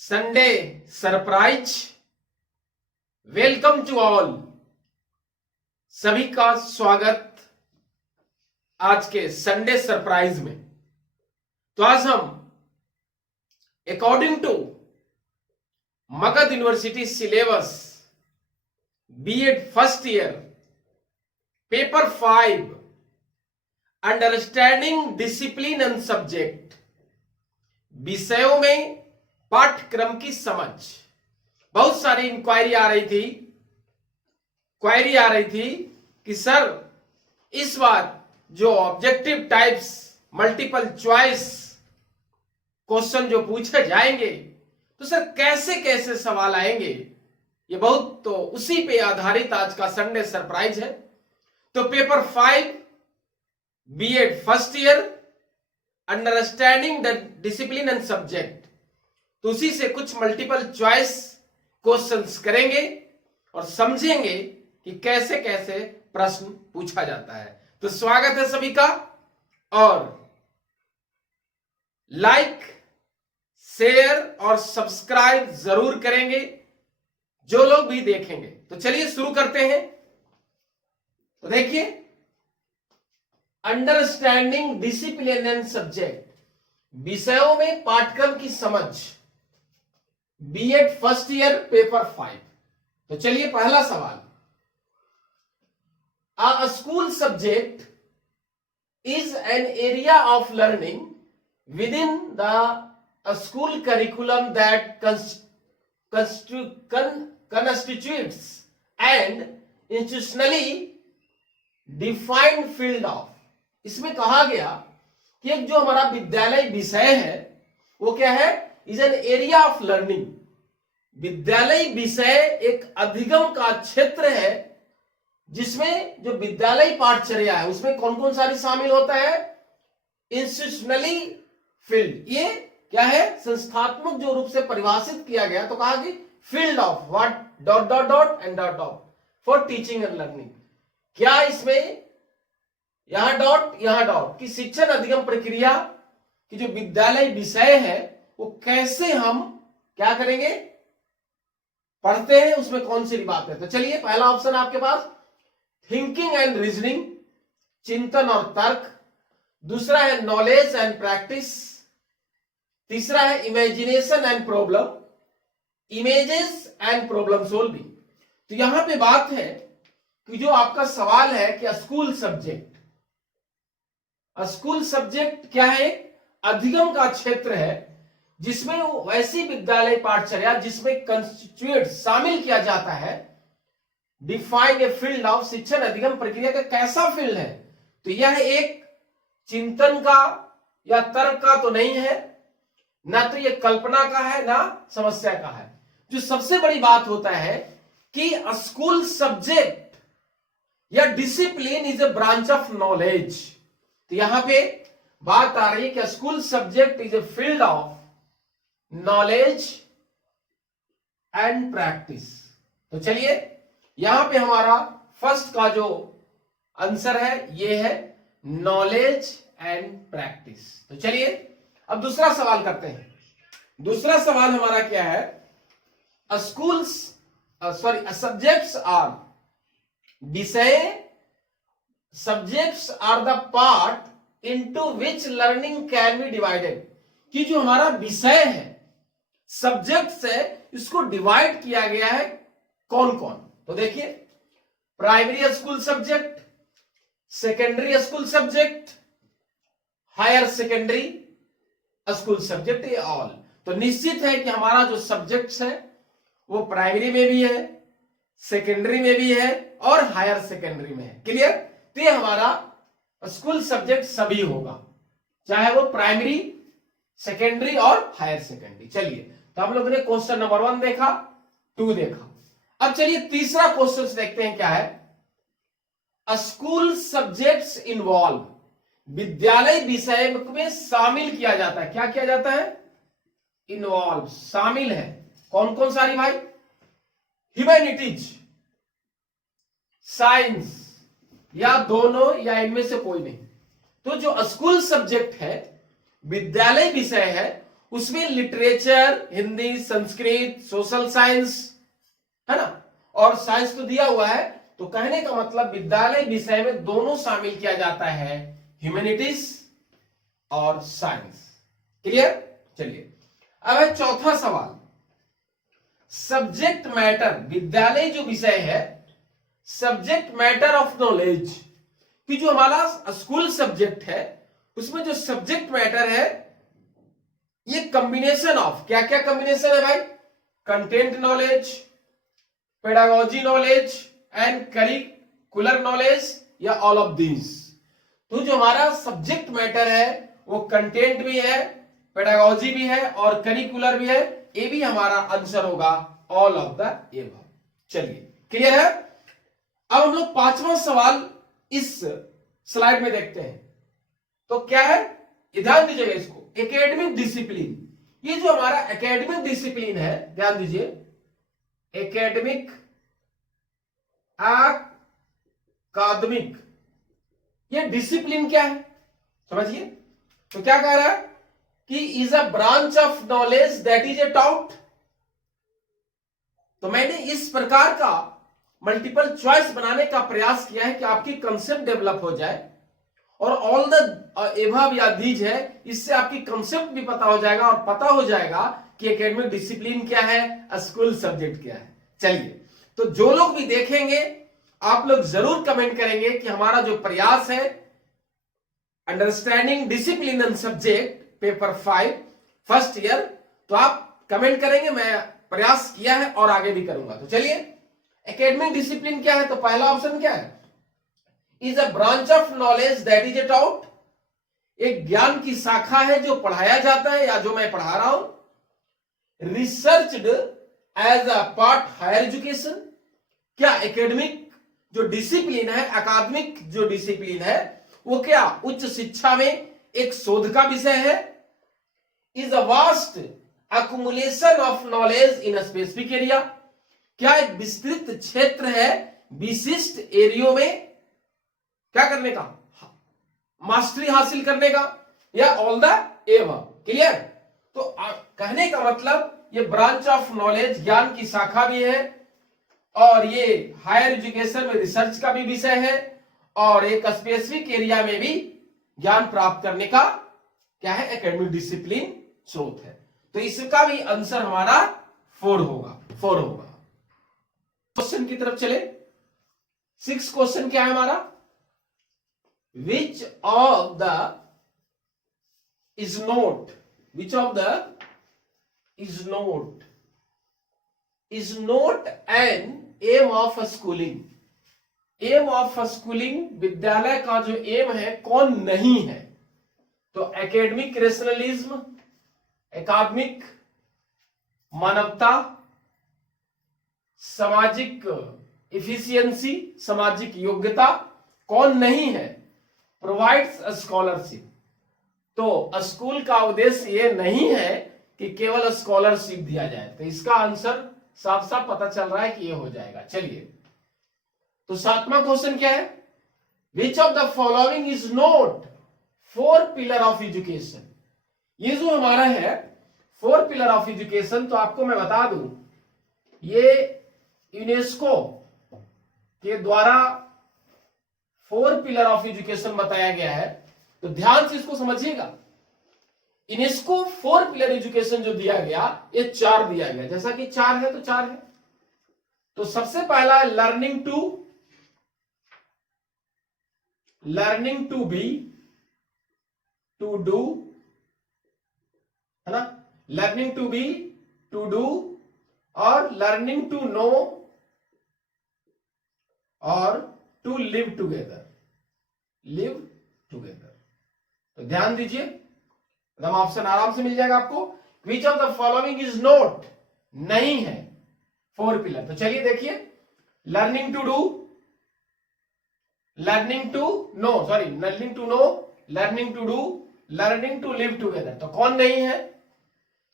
Sunday surprise. Welcome to all. सभी का स्वागत आज के संडे सरप्राइज में। तो आज हम according to Magadh university syllabus BEd first year paper 5 understanding discipline and subject विषयों में पाठ्यक्रम की समझ। बहुत सारी इंक्वायरी आ रही थी कि सर इस बार जो objective types multiple choice question जो पूछे जाएंगे तो सर कैसे कैसे सवाल आएंगे। ये बहुत तो उसी पे आधारित आज का संडे सरप्राइज है। तो paper 5 BEd first year understanding the discipline and subject, तो उसी से कुछ मल्टीपल चॉइस क्वेश्चंस करेंगे और समझेंगे कि कैसे कैसे प्रश्न पूछा जाता है। तो स्वागत है सभी का, और लाइक शेयर और सब्सक्राइब जरूर करेंगे जो लोग भी देखेंगे। तो चलिए शुरू करते हैं। तो देखिए, अंडरस्टैंडिंग डिसिप्लिन एंड सब्जेक्ट विषयों में पाठ्यक्रम की समझ, बीएड फर्स्ट ईयर पेपर 5। तो चलिए पहला सवाल, A school subject is an area of learning within the school curriculum that constitutes and institutionally defined field of। इसमें कहा गया कि एक जो हमारा विद्यालय विषय है वो क्या है, is an area of learning. विद्यालय विषय एक अधिगम का क्षेत्र है जिसमें जो विद्यालय पाठचर्या है उसमें कौन कौन सारी शामिल होता है। इंस्टीट्यूशनली फील्ड, ये क्या है, संस्थात्मक जो रूप से परिभाषित किया गया। तो कहा कि field of what dot dot dot and dot of for teaching and learning. क्या इसमें यहां डॉट की शिक्षण अधिगम प्रक्रिया की जो विद्यालय विषय है वो कैसे हम क्या करेंगे, पढ़ते हैं, उसमें कौन सी बात है। तो चलिए पहला ऑप्शन आपके पास थिंकिंग एंड रीजनिंग, चिंतन और तर्क। दूसरा है नॉलेज एंड प्रैक्टिस। तीसरा है imagination and problem, images and problem solving. तो यहां पे बात है कि जो आपका सवाल है कि स्कूल सब्जेक्ट क्या है, अधिगम का क्षेत्र है जिसमें वैसी विद्यालय पाठचर्या जिसमें कंस्टिट्यूट शामिल किया जाता है। डिफाइन ए फील्ड ऑफ, शिक्षण अधिगम प्रक्रिया का कैसा फील्ड है। तो यह एक चिंतन का या तर्क का तो नहीं है, ना तो यह कल्पना का है ना समस्या का है। जो सबसे बड़ी बात होता है कि स्कूल सब्जेक्ट या discipline is a branch of knowledge. तो यहां पे बात आ रही है कि school subject is a field of knowledge and practice. तो चलिए यहां पे हमारा फर्स्ट का जो आंसर है ये है नॉलेज एंड प्रैक्टिस। तो चलिए अब दूसरा सवाल करते हैं। दूसरा सवाल हमारा क्या है, सब्जेक्ट्स आर विषय, subjects are the part into which learning can be divided. कि जो हमारा विषय है, सब्जेक्ट्स है, इसको डिवाइड किया गया है कौन कौन। तो देखिए, primary school subject, secondary school subject, higher secondary school subject, ये ऑल। तो निश्चित है कि हमारा जो सब्जेक्ट्स है वो प्राइमरी में भी है, सेकेंडरी में भी है और हायर सेकेंडरी में है। क्लियर। तो ये हमारा स्कूल सब्जेक्ट सभी होगा, चाहे वो प्राइमरी, सेकेंडरी और हायर सेकेंडरी। चलिए, तो हम लोगों ने क्वेश्चन नंबर 1 देखा, 2 देखा। अब चलिए तीसरा क्वेश्चन देखते हैं क्या है। स्कूल सब्जेक्ट्स इन्वॉल्व, विद्यालय विषय में शामिल किया जाता है। क्या किया जाता है, इन्वॉल्व, शामिल है। कौन कौन सारी भाई, ह्यूमैनिटीज, साइंस, या दोनों या इनमें से कोई नहीं। तो जो स्कूल सब्जेक्ट है, विद्यालय विषय है, उसमें literature, Hindi, Sanskrit, social science, है ना, और साइंस तो दिया हुआ है। तो कहने का मतलब विद्यालय विषय में दोनों शामिल किया जाता है, ह्यूमैनिटीज और साइंस। क्लियर? चलिए अब है चौथा सवाल, सब्जेक्ट मैटर, विद्यालय जो विषय है, सब्जेक्ट मैटर ऑफ नॉलेज, कि जो हमारा स्कूल सब्जेक्ट है उसमें जो सब्जेक्ट मैटर है ये कॉम्बिनेशन ऑफ, क्या क्या कॉम्बिनेशन है भाई, content knowledge, pedagogy knowledge and curricular knowledge, या ऑल ऑफ दीज। तो जो हमारा सब्जेक्ट मैटर है वो कंटेंट भी है, पेडागोजी भी है और करिकुलर भी है, ये भी हमारा आंसर होगा ऑल ऑफ द एबव। चलिए क्लियर है? अब हम लोग पांचवा सवाल इस स्लाइड में देखते हैं। तो क्या है, ध्यान दीजिएगा इसको, एकेडमिक डिसिप्लिन। ये जो हमारा एकेडमिक डिसिप्लिन है, ध्यान दीजिए, एकेडमिक अकादमिक, ये डिसिप्लिन क्या है समझिए। तो क्या कह रहा है कि is a branch of knowledge that is a taught. तो मैंने इस प्रकार का मल्टीपल चॉइस बनाने का प्रयास किया है कि आपकी कंसेप्ट डेवलप हो जाए, और ऑल द एबव या दीज है, इससे आपकी कंसेप्ट भी पता हो जाएगा और पता हो जाएगा कि एकेडमिक डिसिप्लिन क्या है, स्कूल सब्जेक्ट क्या है। चलिए, तो जो लोग भी देखेंगे आप लोग जरूर कमेंट करेंगे कि हमारा जो प्रयास है understanding discipline and subject paper 5 first year, तो आप कमेंट करेंगे, मैं प्रयास किया है और आगे भी करूंगा। तो चलिए, एकेडमिक डिसिप्लिन क्या है, तो पहला ऑप्शन क्या है, is a branch of knowledge that is a taught, एक ज्ञान की शाखा है जो पढ़ाया जाता है या जो मैं पढ़ा रहा हूं, researched as a part higher education, क्या एकेडमिक जो डिसिप्लिन है, अकादमिक जो डिसिप्लिन है वो क्या उच्च शिक्षा में एक शोध का विषय है, is a vast accumulation of knowledge in a specific area, क्या एक विस्तृत क्षेत्र है विशिष्ट एरियो में क्या करने का, मास्टरी हासिल करने का, या ऑल द एबव। क्लियर? तो कहने का मतलब ये ब्रांच ऑफ नॉलेज, ज्ञान की शाखा भी है, और ये हायर एजुकेशन में रिसर्च का भी विषय है, और एक स्पेसिफिक एरिया में भी ज्ञान प्राप्त करने का क्या है, एकेडमिक डिसिप्लिन स्रोत है। तो इसका भी आंसर हमारा 4 होगा, 4 होगा। क्वेश्चन की तरफ चले, 6 क्वेश्चन क्या है हमारा, which of the is not, which of the is not an aim of schooling, aim of schooling, विद्यालय का जो एम है कौन नहीं है, तो एकेडमिक रेशनलिज्म, एकादमिक मानवता, सामाजिक इफिशियंसी, सामाजिक योग्यता, कौन नहीं है, प्रोवाइड्स स्कॉलरशिप। तो स्कूल का उद्देश्य ये नहीं है कि केवल स्कॉलरशिप दिया जाए, तो इसका आंसर साफ साफ पता चल रहा है कि ये हो जाएगा। चलिए, तो 7वां क्वेश्चन क्या है, विच of the following is not 4 pillar of education. ये जो हमारा है 4 पिलर ऑफ एजुकेशन, तो आपको मैं बता दूं ये यूनेस्को के द्वारा 4 पिलर ऑफ एजुकेशन बताया गया है, तो ध्यान से इसको समझिएगा। यूनेस्को 4 पिलर एजुकेशन जो दिया गया, ये 4 दिया गया, जैसा कि 4 है तो 4 है। तो सबसे पहला है learning to be, to do, है ना, learning to be, to do, और लर्निंग टू नो, और टू लिव टुगेदर, तो ध्यान दीजिए, एकदम ऑप्शन आराम से मिल जाएगा आपको। Which of the following is not, नहीं है 4 पिलर। तो चलिए देखिए, learning to do, learning to know, learning to know, learning to do, learning to live together, तो कौन नहीं है,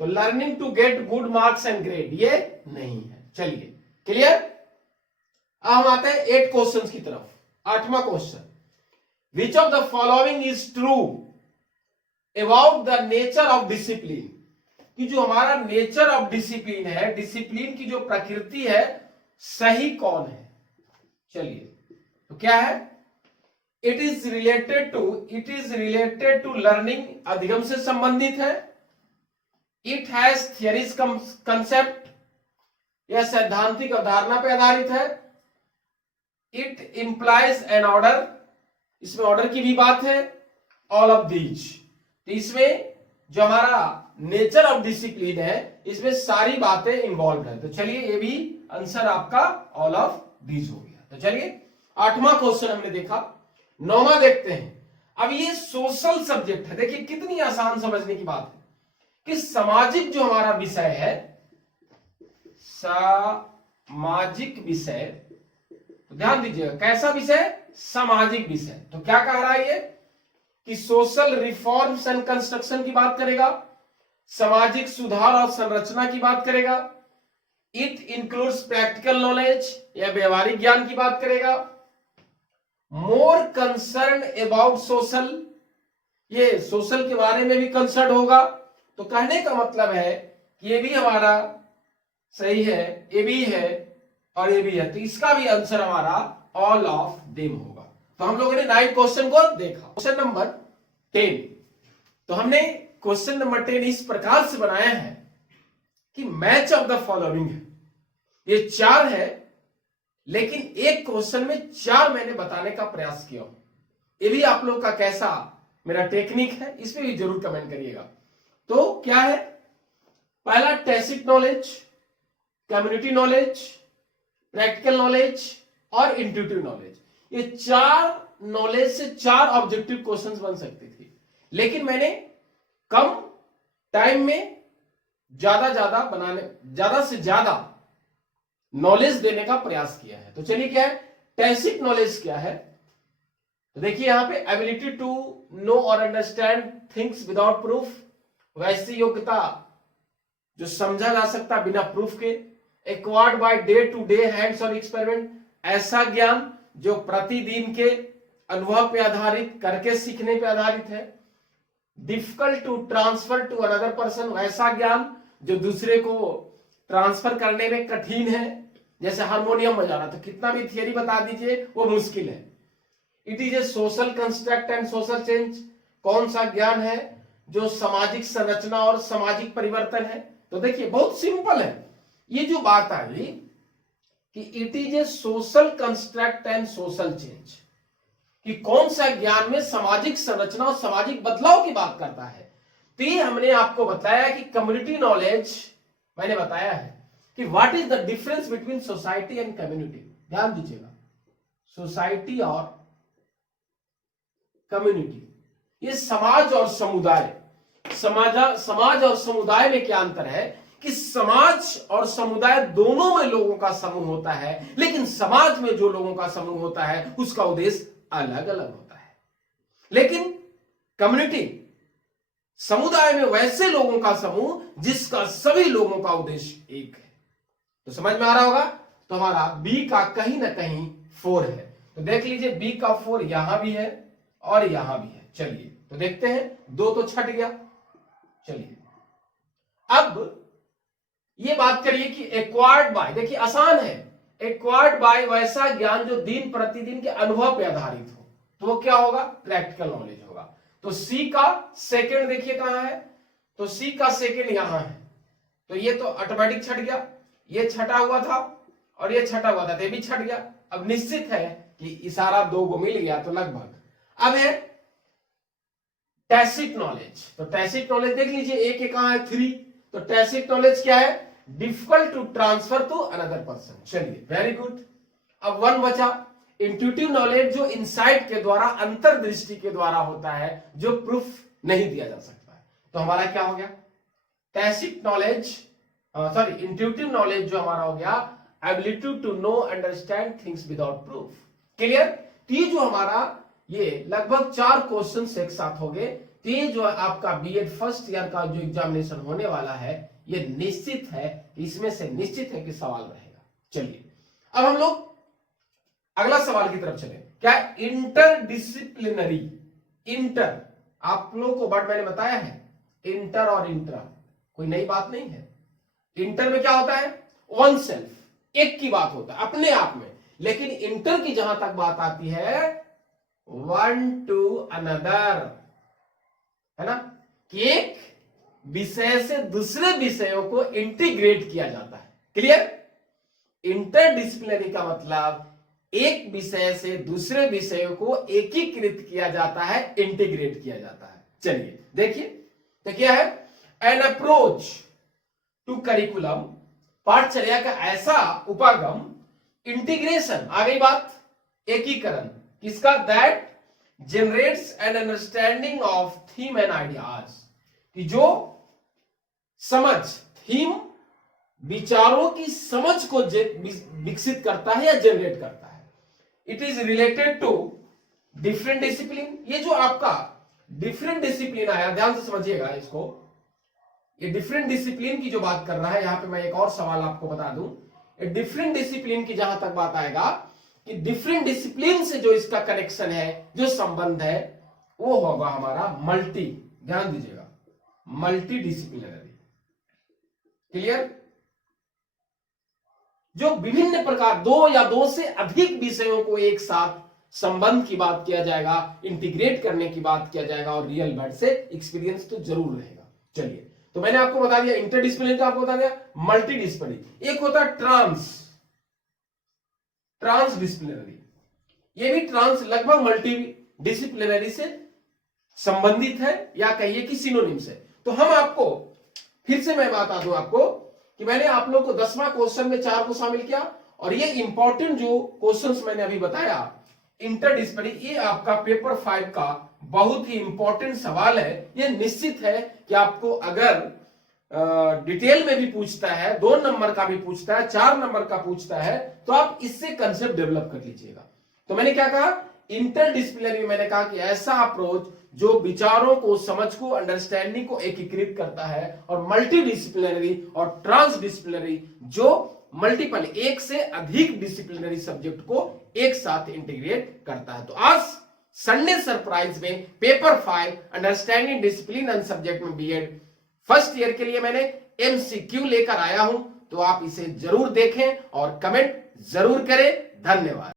तो learning to get good marks and grade, ये नहीं है। चलिए क्लियर? अब हम आते हैं 8 क्वेश्चन की तरफ। 8वां question, which of the following is true about the nature of discipline. कि जो हमारा नेचर ऑफ डिसिप्लिन है, डिसिप्लिन की जो प्रकृति है, सही कौन है। चलिए, तो क्या है, it is related to learning, अधिगम से संबंधित है। इट हैज थियरीज कंसेप्ट, यह सैद्धांतिक अवधारणा पर आधारित है। इट इंप्लाइज एन ऑर्डर, इसमें ऑर्डर की भी बात है। ऑल ऑफ दीज, तो इसमें जो हमारा नेचर ऑफ डिसिप्लिन है, इसमें सारी बातें इंवॉल्व है। तो चलिए, ये भी आंसर आपका ऑल ऑफ दीज हो गया। तो चलिए, 8वां क्वेश्चन हमने देखा। 9वां देखते हैं। अब ये सोशल सब्जेक्ट है। देखिए कितनी आसान समझने की बात है कि सामाजिक जो हमारा विषय है, सामाजिक विषय, तो ध्यान दीजिएगा कैसा विषय, सामाजिक विषय। तो क्या कह रहा है ये कि सोशल रिफॉर्म्स एंड कंस्ट्रक्शन की बात करेगा, सामाजिक सुधार और संरचना की बात करेगा। इट इंक्लूड्स प्रैक्टिकल नॉलेज, या व्यवहारिक ज्ञान की बात करेगा। मोर कंसर्न अबाउट सोशल, ये सोशल के बारे में भी कंसर्न होगा। तो कहने का मतलब है कि ये भी हमारा सही है, ये भी है और ये भी है। तो इसका भी आंसर हमारा ऑल ऑफ देम होगा। तो हम लोगों ने 9 क्वेश्चन को देखा। क्वेश्चन नंबर 10, तो हमने क्वेश्चन नंबर 10 इस प्रकार से बनाया है कि मैच ऑफ द फॉलोइंग है। ये 4 है, लेकिन एक क्वेश्चन में 4 मैंने बताने का प्रयास किया। ये भी आप लोग का कैसा मेरा टेक्निक है, इसमें भी जरूर कमेंट करिएगा। तो क्या है, पहला tacit knowledge, community knowledge, practical knowledge और इंट्यूटिव नॉलेज। ये 4 नॉलेज से 4 ऑब्जेक्टिव क्वेश्चंस बन सकते थे, लेकिन मैंने कम टाइम में ज्यादा से ज्यादा नॉलेज देने का प्रयास किया है। तो चलिए, क्या है टैसिट नॉलेज, क्या है, तो देखिए यहां पे एबिलिटी टू नो और अंडरस्टैंड थिंग्स विदाउट प्रूफ, वैसी योग्यता जो समझा जा सकता बिना प्रूफ के। Acquired by day to day hands on experiment, ऐसा ज्ञान जो प्रतिदिन के अनुभव पे आधारित, करके सीखने पे आधारित है। Difficult to transfer to another person, वैसा ज्ञान जो दूसरे को ट्रांसफर करने में कठिन है। जैसे हारमोनियम बजाना, तो कितना भी थियरी बता दीजिए वो मुश्किल है। It is a social construct and social change, कौन सा ज्ञान है जो सामाजिक संरचना और सामाजिक परिवर्तन है। तो देखिए बहुत सिंपल है, ये जो बात आ गई कि it is a social construct and social change, कि कौन सा ज्ञान में सामाजिक संरचना और सामाजिक बदलाव की बात करता है। तो ये हमने आपको बताया कि कम्युनिटी नॉलेज, मैंने बताया है कि what is the difference between society and community. ध्यान दीजिएगा, सोसाइटी और कम्युनिटी, ये समाज और समुदाय। समाज और समुदाय में क्या अंतर है कि समाज और समुदाय दोनों में लोगों का समूह होता है, लेकिन समाज में जो लोगों का समूह होता है उसका उद्देश्य अलग अलग होता है। लेकिन कम्युनिटी, समुदाय में वैसे लोगों का समूह जिसका सभी लोगों का उद्देश्य एक है। तो समझ में आ रहा होगा। तो हमारा बी का कहीं ना कहीं 4 है। तो देख लीजिए बी का 4 यहां भी है और यहां भी है। चलिए तो देखते हैं, 2 तो छट गया। चलिए अब ये बात करिए कि एक्वायर्ड बाय, देखिए आसान है। एक्वायर्ड बाय वैसा ज्ञान जो दिन प्रतिदिन के अनुभव पे आधारित हो, तो वो क्या होगा, प्रैक्टिकल नॉलेज होगा। तो सी का सेकंड देखिए कहां है, तो सी का सेकंड यहां है। तो ये तो ऑटोमेटिक छट गया, ये छटा हुआ था और ये छटा हुआ था, तो ये भी छट गया। अब निश्चित है कि इशारा 2 को मिल गया, तो लगभग। अब है टैसिट नॉलेज। तो टैसिट नॉलेज देख लीजिए, एक एक कहां है, 3। तो टैसिट नॉलेज क्या है, difficult to transfer to another person. चलिए वेरी गुड। अब 1 बचा, इंट्यूटिव नॉलेज जो इंसाइट के द्वारा, अंतर्दृष्टि के द्वारा होता है, जो प्रूफ नहीं दिया जा सकता है। तो हमारा क्या हो गया, tacit knowledge, sorry intuitive knowledge जो हमारा हो गया ability to know understand things without proof. Clear. तो ये जो हमारा ये लगभग 4 क्वेश्चन एक साथ हो गए। तो ये जो आपका बीएड फर्स्ट ईयर का जो एग्जामिनेशन होने वाला है, ये निश्चित है, इसमें से निश्चित है कि सवाल रहेगा। चलिए अब हम लोग अगला सवाल की तरफ चले। क्या इंटरडिसिप्लिनरी, इंटर आप लोगों को वर्ड मैंने बताया है, इंटर और इंट्रा, कोई नई बात नहीं है। इंटर में क्या होता है, वन सेल्फ, एक की बात होता है अपने आप में। लेकिन इंटर की जहां तक बात आती है, वन टू अनदर, है ना, कि एक विषय से दूसरे विषयों को इंटीग्रेट किया जाता है। क्लियर? इंटरडिसिप्लिनरी का मतलब एक विषय से दूसरे विषयों को एकीकृत किया जाता है, इंटीग्रेट किया जाता है। चलिए देखिए, तो क्या है, एन अप्रोच टू करिकुलम, पाठचर्या का ऐसा उपागम, इंटीग्रेशन, आ गई बात, एकीकरण किसका, that generates an understanding of theme and ideas, कि जो समझ, थीम, विचारों की समझ को विकसित करता है या जनरेट करता है। It is related to different discipline, ये जो आपका डिफरेंट डिसिप्लिन आया, ध्यान से समझिएगा इसको, ये डिफरेंट डिसिप्लिन की जो बात कर रहा है, यहां पे मैं एक और सवाल आपको बता दूं, ये डिफरेंट डिसिप्लिन की जहां तक बात आएगा, कि डिफरेंट डिसिप्लिन से जो इसका कनेक्शन है, जो संबंध है, वो होगा हमारा मल्टी, ध्यान दीजिएगा, मल्टी डिसिप्लिनरी। क्लियर? जो विभिन्न प्रकार, दो या दो से अधिक विषयों को एक साथ संबंध की बात किया जाएगा, इंटीग्रेट करने की बात किया जाएगा, और रियल वर्ल्ड से एक्सपीरियंस तो जरूर रहेगा। चलिए, तो मैंने आपको बता दिया इंटरडिसिप्लिनरी का, आपको बता दिया मल्टी डिसिप्लिनरी। एक होता है ट्रांस डिसिप्लिनरी, ये भी ट्रांस लगभग मल्टी डिसिप्लिनरी से संबंधित है, या कहिए कि सिनोनिम्स है। तो हम आपको फिर से मैं बता दूं आपको कि मैंने आप लोग को 10वां क्वेश्चन में 4 को शामिल किया, और ये इंपॉर्टेंट जो क्वेश्चंस मैंने अभी बताया इंटरडिसिप्लिनरी, ये आपका पेपर 5 का बहुत ही इंपॉर्टेंट सवाल है। ये निश्चित है कि आपको अगर डिटेल में भी पूछता है, 2 नंबर का भी पूछता है, 4 नंबर का पूछता है, तो आप इससे कंसेप्ट डेवलप कर लीजिएगा। तो मैंने क्या कहा, इंटरडिसिप्लिनरी, मैंने कहा कि ऐसा अप्रोच जो विचारों को, समझ को, अंडरस्टैंडिंग को एकीकृत करता है, और मल्टी डिसिप्लिनरी और ट्रांस डिसिप्लिनरी जो मल्टीपल, एक से अधिक डिसिप्लिनरी सब्जेक्ट को एक साथ इंटीग्रेट करता है। तो आज संडे सरप्राइज में paper 5 understanding discipline and subject में बीएड फर्स्ट ईयर के लिए मैंने एमसीक्यू लेकर आया हूं, तो आप इसे जरूर देखें और कमेंट जरूर करें। धन्यवाद।